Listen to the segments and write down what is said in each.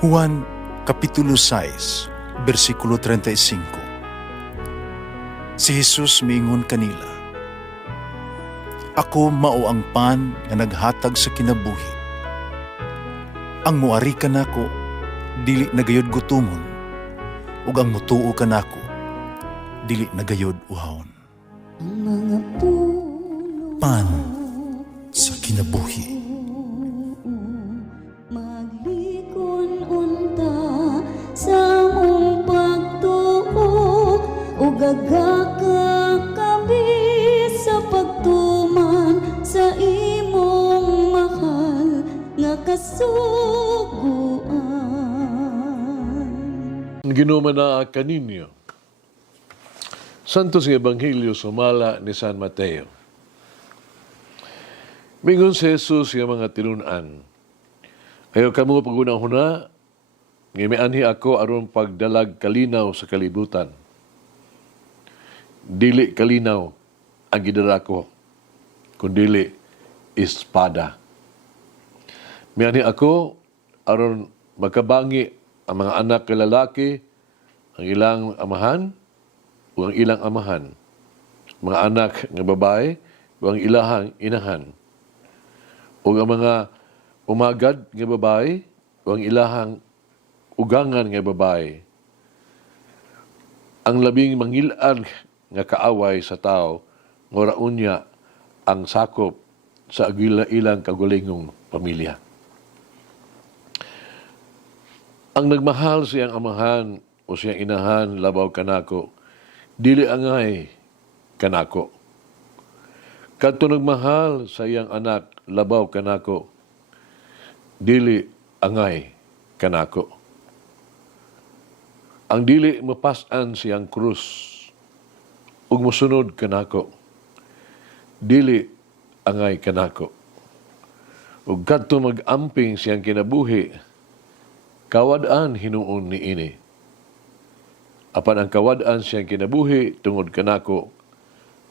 Juan Kapitulo 6, versikulo 35. Si Jesus miingon kanila, "Ako mao ang pan nga naghatag sa kinabuhi. Ang muari kanako dili nagayod gutomon, ug ang mutuo kanako dili nagayod uhawon." Ang mga puno Pan sa kinabuhi. maglikon unta sa mong pagtuo ug gagaka kami sa pagtuman sa imong mahal nga kasuguan. Ginuma na kaninyo. Santos nga Ebanghelyo sumala ni San Mateo. Mingon si Jesus nga mga tinunan. Ayaw kamo pagunang-huna, nga mianhi ako aron pagdalag kalinaw sa kalibutan. Dili kalinaw ang gidala ko, kundili espada. Mianhi ako aron magkabangi ang mga anak nga lalaki, ang ilang amahan, o ang ilang amahan, mga anak nga babae, o ang ilahang inahan, o ang mga umagad nga babae, o ang ilahang ugangan nga babae. Ang labing mangilan nga kaaway sa tao, ngoraon niya ang sakop sa ilang kagulingong pamilya. Ang nagmahal siyang amahan o siyang inahan labaw kanako, dili angay kanako. Kadto nagmahal sa iyang anak labaw kanako, dili angay kanako. Ang dili mapas-an siyang krus ug mosunod kanako, dili angay kanako. Ug kadto mag-amping siyang kinabuhi, kawad-an hinuon ni ini. Apan ang kawad-an siyang kinabuhi tungod kanako,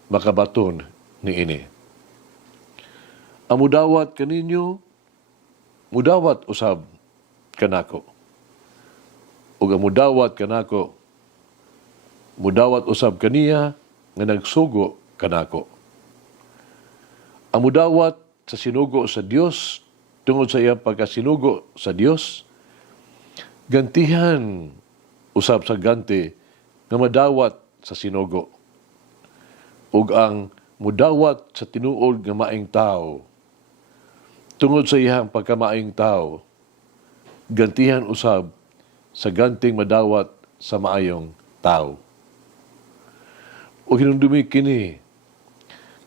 makabaton ni ini. Ang mudawat kaninyo, mudawat usab kanako. Ug ang mudawat kanako, mudawat usab kaniya nga nagsugo kanako. Ang mudawat sa sinugo sa Dios tungod sa iyang pagkasinugo sa Dios, gantihan usab sa ganti nga madawat sa sinugo. Ug ang mudawat sa tinuod nga maing tao, tungod sa iyang pagkamaing tao, gantihan usab sa ganting madawat sa maayong tao. O hinundumi kini,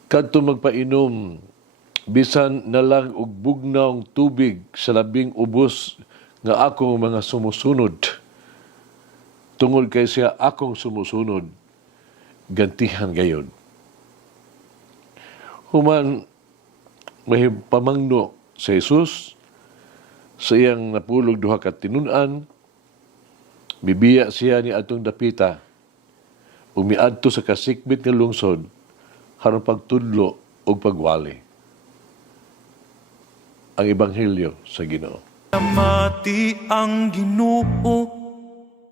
kadto magpainom, bisan na lang og bugnawng tubig sa labing ubos nga akong mga sumusunod, tungod kay siya akong sumusunod, gantihan gayon. Human mahipamangno sa Jesus, sa iyang napulog duha ka tinunan, bibiya siya ni atong dapita, umiadto sa kasikbit nga lungsod, harang pagtudlo o pagwali. Ang Ebanghelyo sa Ginoo. Mati ang Ginoo,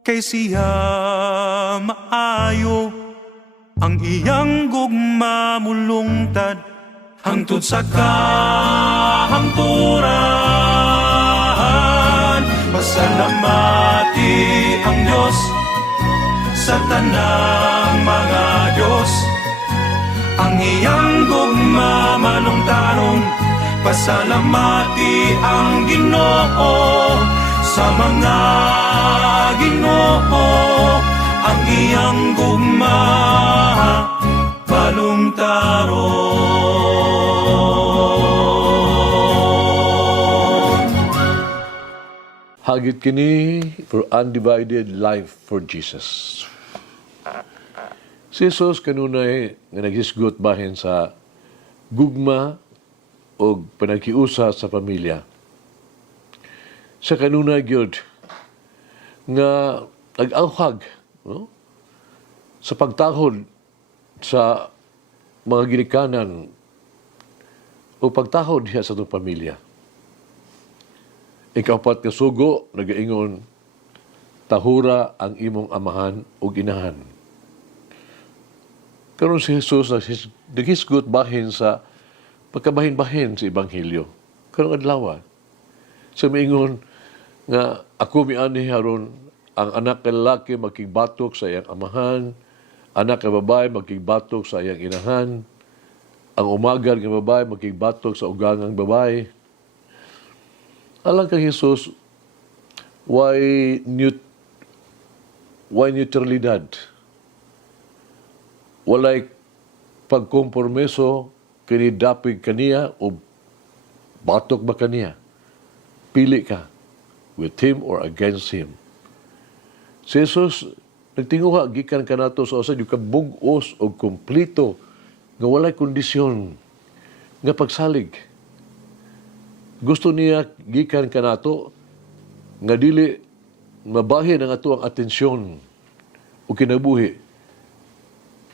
kay siya maayo, ang iyang gugma mulungtad, hangtod sa kahangturan. Pasalamati ang Diyos sa tanang mga Diyos, ang iyang gugma malungtaron. Pasalamati ang Ginoo sa mga Ginoo, ang iyang gugma balungtaron. Hagit kini for undivided life for Jesus. Si Jesus kanunay nga naghisgot bahin sa gugma o panagkiusa sa pamilya. Sa kanunay gyud nga nag-awhag, no? Sa pagtahod sa mga ginikanan o pagtahod diha sa itong pamilya. Ikapat nga sugo, nagaingon, tahura ang imong amahan o inahan. Karon si Jesus naghisgot bahin sa pagkabahin-bahin sa Ebanghelyo. Karong adlaw. Sa miingon nga ako miani haron ang anak ka lalaki magkigbatok sa iyang amahan, anak ka babae magkigbatok sa iyang inahan, ang umagar nga babae magkigbatok sa ugangang babae. Alang kang Jesus, why neutralidad? Walay pagkompormeso kini dapig kaniya o batok ba kaniya? Pili ka, with him or against him. Si Jesus, nagtinguha, gikan ka nato sa usa, yung kabugos o kumplito nga walay kondisyon nga pagsalig. Gusto niya, gikan ka nato, nga dili mabahin ang ato ang atensyon o kinabuhi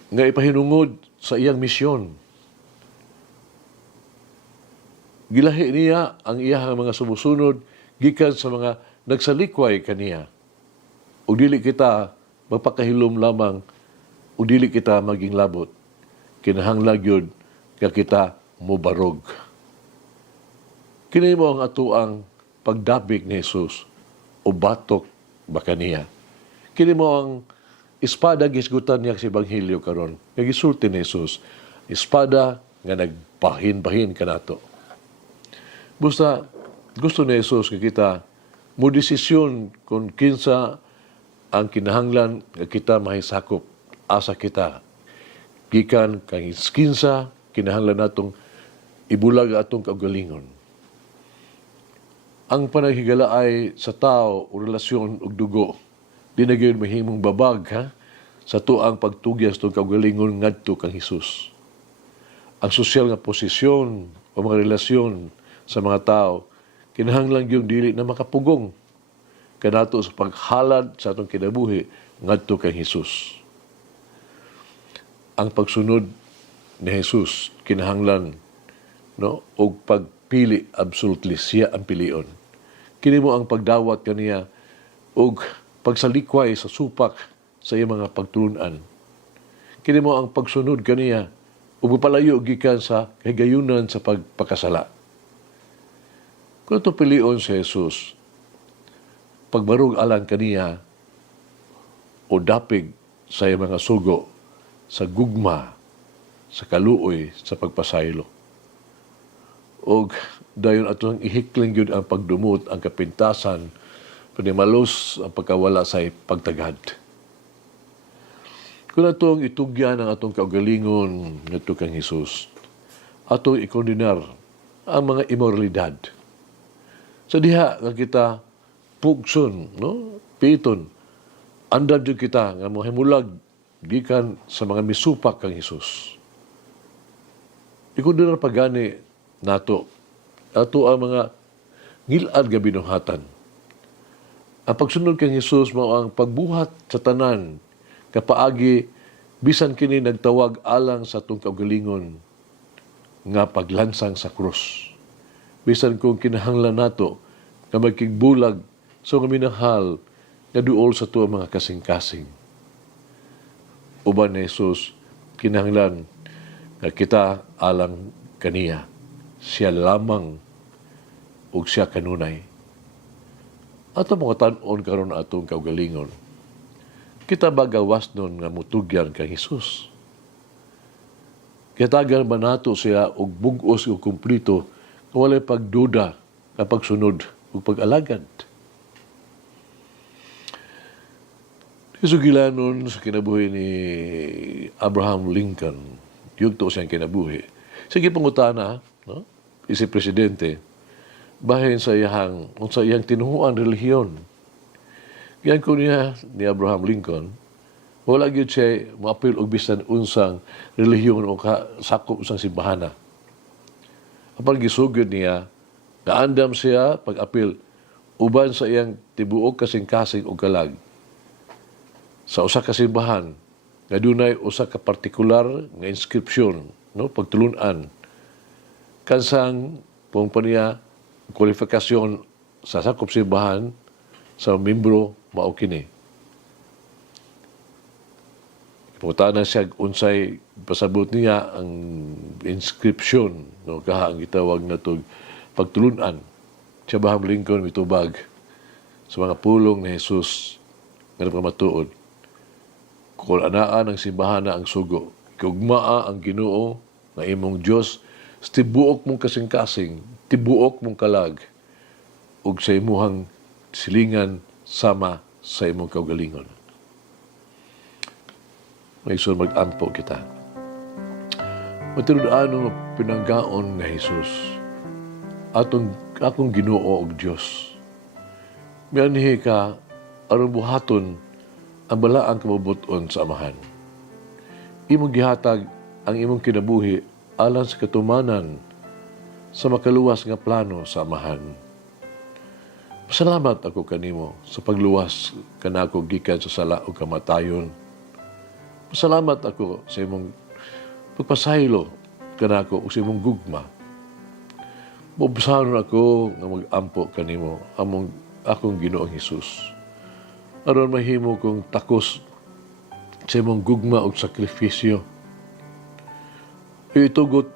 nga ipahinungod sa iyang misyon. Gilahi niya ang iyang mga sumusunod gikan sa mga nagsalikway kaniya. O dili kita magpakahilom lamang o dili kita maging labot. Kinahanglan yun nga kita mubarog. Kini mo ang ato ang pagdabig ni Jesus o batok ba kaniya. Kini mo ang espada gisgutan niya sa Ebanghelyo karon. Nagisulti ni Jesus, espada nga nagbahin-bahin kanato. Basta gusto ni Jesus nga kita mo desisyon kung kinsa ang kinahanglan nga kita mahisakop asa kita. Gikan kang kinsa kinahanglan natong ibulag atong kaugalingon. Ang panahigala ay sa tao o relasyon o dugo. Di na gayon mahimong babag sa tuang pagtugyas itong kaugalingon ngadto kang Jesus. Ang sosyal nga posisyon o mga relasyon sa mga tao, kinahanglan yung dili na makapugong kanato sa paghalad sa atong kinabuhi ngadto kang Jesus. Ang pagsunod ni Jesus kinahanglan og pagpili absolutely siya ang pilion. Kini mo ang pagdawat kaniya og pagsalikway sa supak sa iyang mga pagtulunan. Kini mo ang pagsunod kaniya ug palayo gikan sa higayunan sa pagpakasala. Kung ito pilion si Jesus, pagbarog alang kaniya o dapig sa iyang mga sugo, sa gugma, sa kaluoy, sa pagpasaylo. O dayon atong ihikling yun ang pagdumot, ang kapintasan, panimalos ang pagkawala sa pagtagad. Kung atong itugyan ang atong kaugalingon nito kang Jesus, atong ikondinar ang mga immoralidad. Sa diha nga kita pugson, piton, andad yun kita nga mahimulag gikan sa mga misupak kang Jesus. Ikondinar pagani nato, ato ang mga ngilad nga binuhatan. Ang pagsunod kang Jesus mao ang pagbuhat sa tanan kapaagi bisan kini nagtawag alang sa atong kaugalingon nga paglansang sa krus. Bisan kung kinahanglan nato nga magkigbulag sa nga minahal nga duol sa tuwa mga kasing-kasing. Uban ni Jesus, kinahanglan nga kita alang kaniya. Siya lamang o siya kanunay. At ang mga tanon karon atong kaugalingon, kita ba gawas nun nga mutugyan kang Jesus? Kitagan ba nato siya og bugos o kumplito kung walay pagduda na pagsunod o pag-alagad? Isugilanon sa kinabuhi ni Abraham Lincoln, yugto siyang kinabuhi. Sige pangutana, isi presidente, bahin sa iyang tinuhuan relihiyon. Yan ko niya ni Abraham Lincoln, wala gyud siya maapil og bisan unsang relihiyon o sakop usang simbahana. Apal gisugod niya, naandam siya pag-apil uban sa iyang tibuok kasing-kasing og kalag. Sa usa ka simbahan, nga dunay usa ka partikular nga inskripsyon, pagtulunan, kansang pong paniya kwalifikasyon sa sakop simbahan sa membro mao kini. Putana siya unsay pasabot niya ang inscription no kaha ang gitawag na tog pagtulunan. Siya bahang lingkon mitubag sa mga pulong ni Jesus nga nagpamatuod. Kung anaan ang simbahan na ang sugo, kugmaa ang Ginoo nga imong Dios, tibuok mong kasing-kasing, tibuok mong kalag, ug sa imuhang silingan sama sa imong kaugalingon. May isun mag-ampo kita. Matinud-ano pinanggaon nga Jesus, akong Ginoo og Dios. Mianhi ka aron buhaton ang balaang kamabuton sa amahan. Imong gihatag ang imong kinabuhi alang sa katumanan sa makaluwas nga plano sa amahan. Pasalamat ako kanimo sa pagluwas kanako gikan sa sala ug kamatayon. Pasalamat ako sa imong pagpasaylo kanako ug sa imong gugma. Mobsanon ako nga mag-ampo kanimo akong Ginoong Hesus. Aron mahimo kong takos sa imong gugma ug sakripisyo. Itugot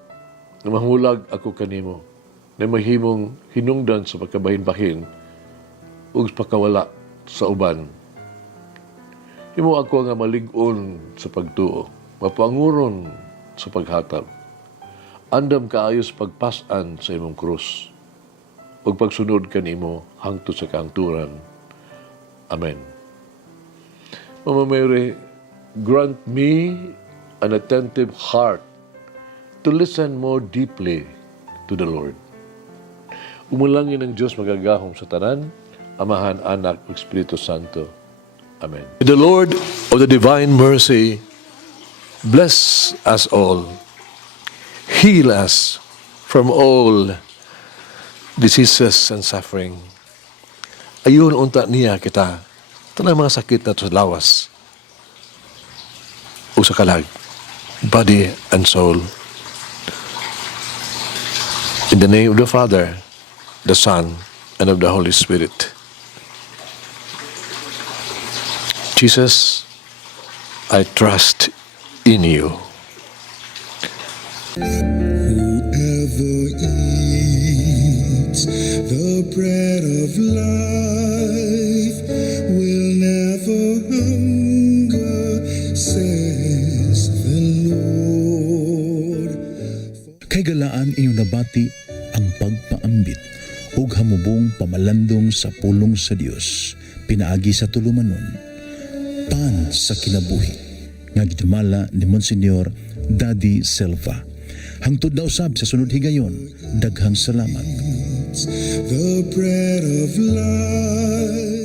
na mahulag ako kanimo na mahimong hinungdan sa pagkabahin-bahin ug pagkawala sa uban. Himo ako nga malig-on sa pagtuo, mapanguron sa paghatag. Andam kaayo sa pagpasan sa imong krus ug pagsunod kanimo hangtod sa kaangturan. Amen. Mama Mary, grant me an attentive heart to listen more deeply to the Lord. Umulangin ng Diyos magagahom sa tanan, Amahan, Anak, ug Espiritu Santo. Amen. The Lord of the divine mercy bless us all. Heal us from all diseases and suffering. Ayun unta niya kita. Tanang mga sakit na sa lawas o sa kalag, body and soul. In the name of the Father, the Son, and of the Holy Spirit. Jesus, I trust in you. Whoever eats the bread of life will never hunger, says the Lord. Kay galaan inyong nabati ang pagpaambit ug hamubong pamalandong sa pulong sa Dios pinaagi sa tulumanon. Pan sa kinabuhi nga gidumala ni Monsignor Daddy Silva. Hangtod na usab sa sunod higayon, daghang salamat. The bread of life.